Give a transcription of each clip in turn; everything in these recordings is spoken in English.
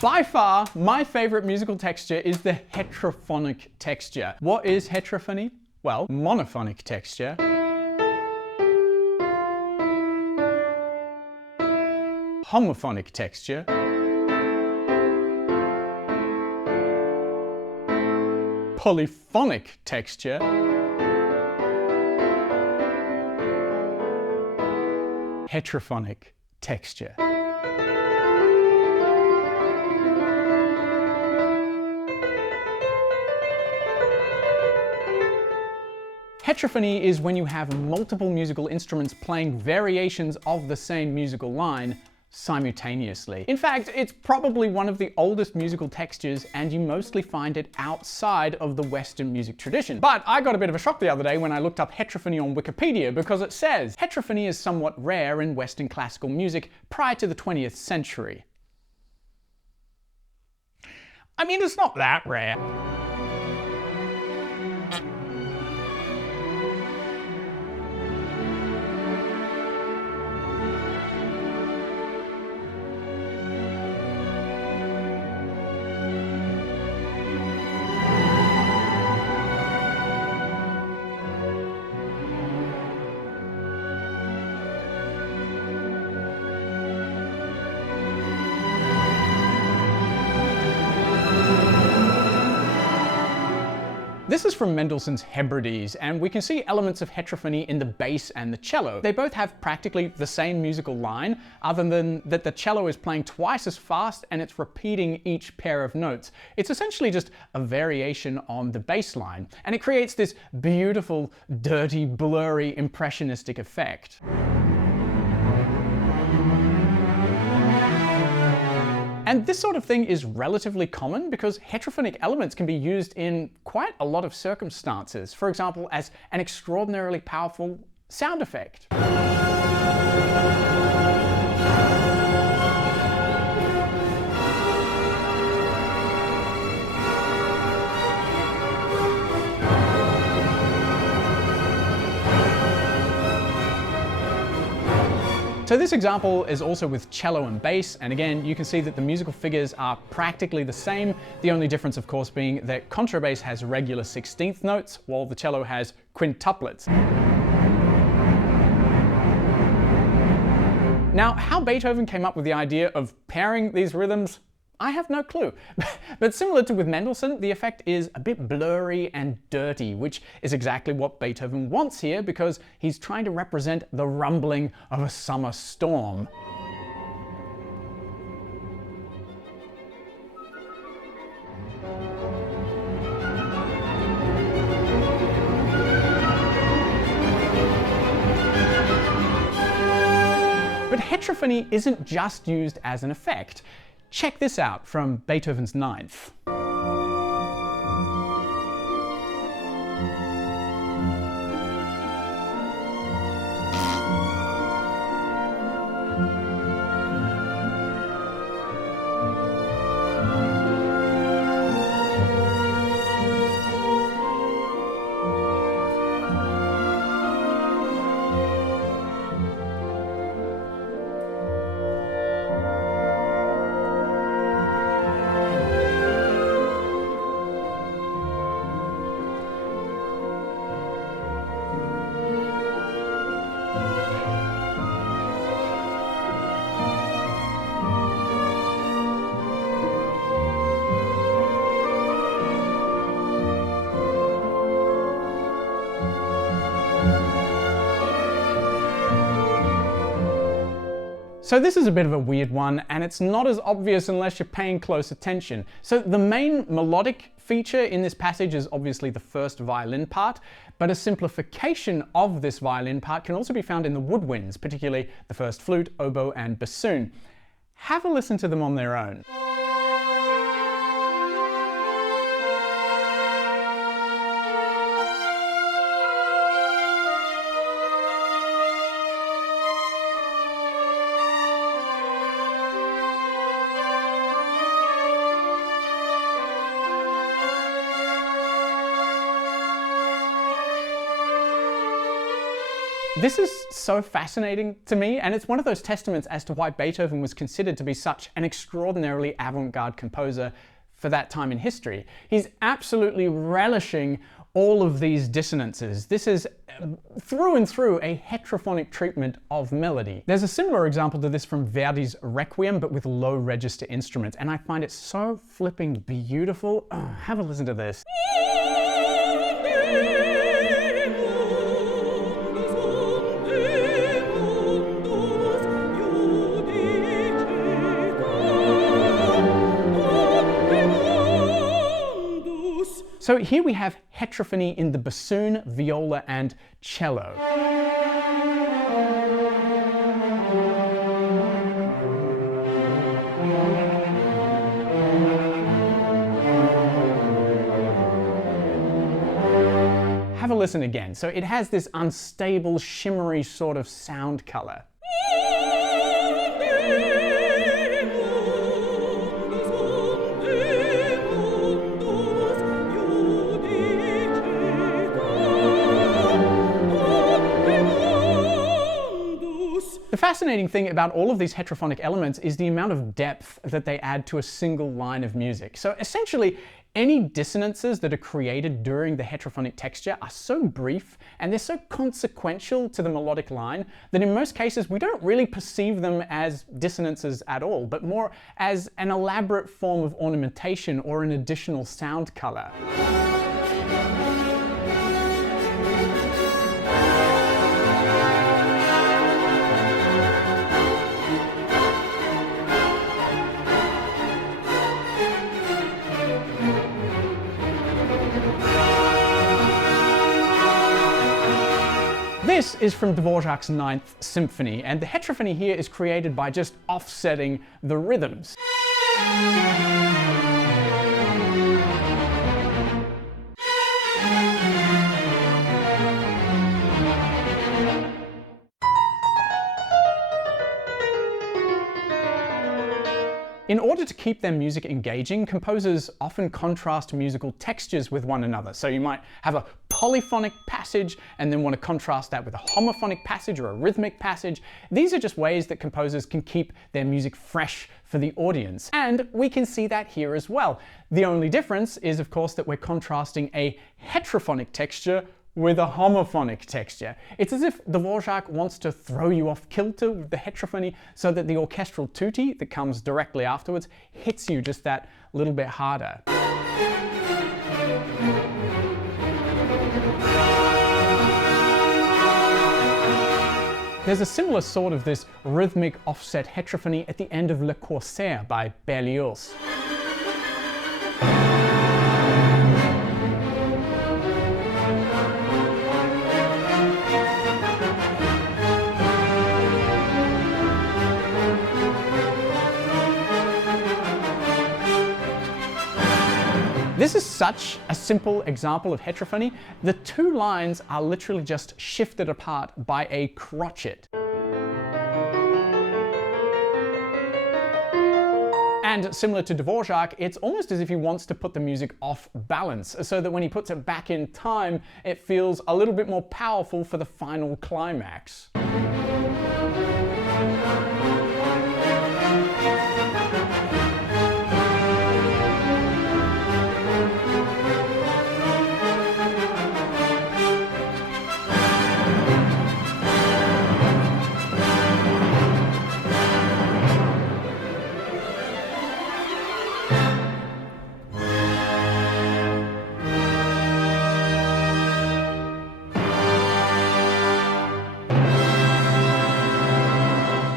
By far, my favorite musical texture is the heterophonic texture. What is heterophony? Well, monophonic texture, homophonic texture, polyphonic texture, heterophonic texture. Heterophony is when you have multiple musical instruments playing variations of the same musical line simultaneously. In fact, it's probably one of the oldest musical textures, and you mostly find it outside of the Western music tradition. But I got a bit of a shock the other day when I looked up heterophony on Wikipedia, because it says heterophony is somewhat rare in Western classical music prior to the 20th century. I mean, it's not that rare. This is from Mendelssohn's Hebrides, and we can see elements of heterophony in the bass and the cello. They both have practically the same musical line, other than that the cello is playing twice as fast and it's repeating each pair of notes. It's essentially just a variation on the bass line, and it creates this beautiful, dirty, blurry, impressionistic effect. And this sort of thing is relatively common because heterophonic elements can be used in quite a lot of circumstances. For example, as an extraordinarily powerful sound effect. So this example is also with cello and bass, and again you can see that the musical figures are practically the same, the only difference of course being that contrabass has regular 16th notes while the cello has quintuplets. Now, how Beethoven came up with the idea of pairing these rhythms, I have no clue. But similar to with Mendelssohn, the effect is a bit blurry and dirty, which is exactly what Beethoven wants here because he's trying to represent the rumbling of a summer storm. But heterophony isn't just used as an effect. Check this out from Beethoven's Ninth. So this is a bit of a weird one, and it's not as obvious unless you're paying close attention. So the main melodic feature in this passage is obviously the first violin part, but a simplification of this violin part can also be found in the woodwinds, particularly the first flute, oboe, and bassoon. Have a listen to them on their own. This is so fascinating to me, and it's one of those testaments as to why Beethoven was considered to be such an extraordinarily avant-garde composer for that time in history. He's absolutely relishing all of these dissonances. This is through and through a heterophonic treatment of melody. There's a similar example to this from Verdi's Requiem, but with low register instruments, and I find it so flipping beautiful. Oh, have a listen to this. So here we have heterophony in the bassoon, viola, and cello. Have a listen again. So it has this unstable, shimmery sort of sound color. The fascinating thing about all of these heterophonic elements is the amount of depth that they add to a single line of music. So essentially, any dissonances that are created during the heterophonic texture are so brief and they're so consequential to the melodic line that in most cases we don't really perceive them as dissonances at all, but more as an elaborate form of ornamentation or an additional sound color. This is from Dvorak's Ninth Symphony, and the heterophony here is created by just offsetting the rhythms. In order to keep their music engaging, composers often contrast musical textures with one another. So you might have a polyphonic passage and then want to contrast that with a homophonic passage or a rhythmic passage. These are just ways that composers can keep their music fresh for the audience. And we can see that here as well. The only difference is, of course, that we're contrasting a heterophonic texture with a homophonic texture. It's as if Dvorak wants to throw you off kilter with the heterophony so that the orchestral tutti that comes directly afterwards hits you just that little bit harder. There's a similar sort of this rhythmic offset heterophony at the end of Le Corsaire by Berlioz. This is such a simple example of heterophony. The two lines are literally just shifted apart by a crotchet. And similar to Dvorak, it's almost as if he wants to put the music off balance, so that when he puts it back in time, it feels a little bit more powerful for the final climax.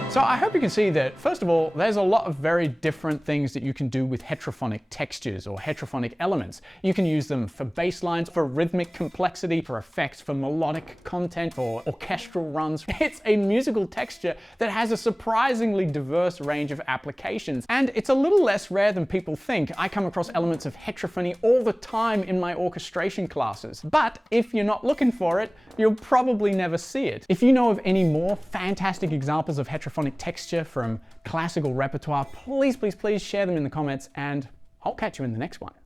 So I hope you can see that, first of all, there's a lot of very different things that you can do with heterophonic textures or heterophonic elements. You can use them for bass lines, for rhythmic complexity, for effects, for melodic content, for orchestral runs. It's a musical texture that has a surprisingly diverse range of applications, and it's a little less rare than people think. I come across elements of heterophony all the time in my orchestration classes, but if you're not looking for it, you'll probably never see it. If you know of any more fantastic examples of heterophonic texture from classical repertoire, please share them in the comments, and I'll catch you in the next one.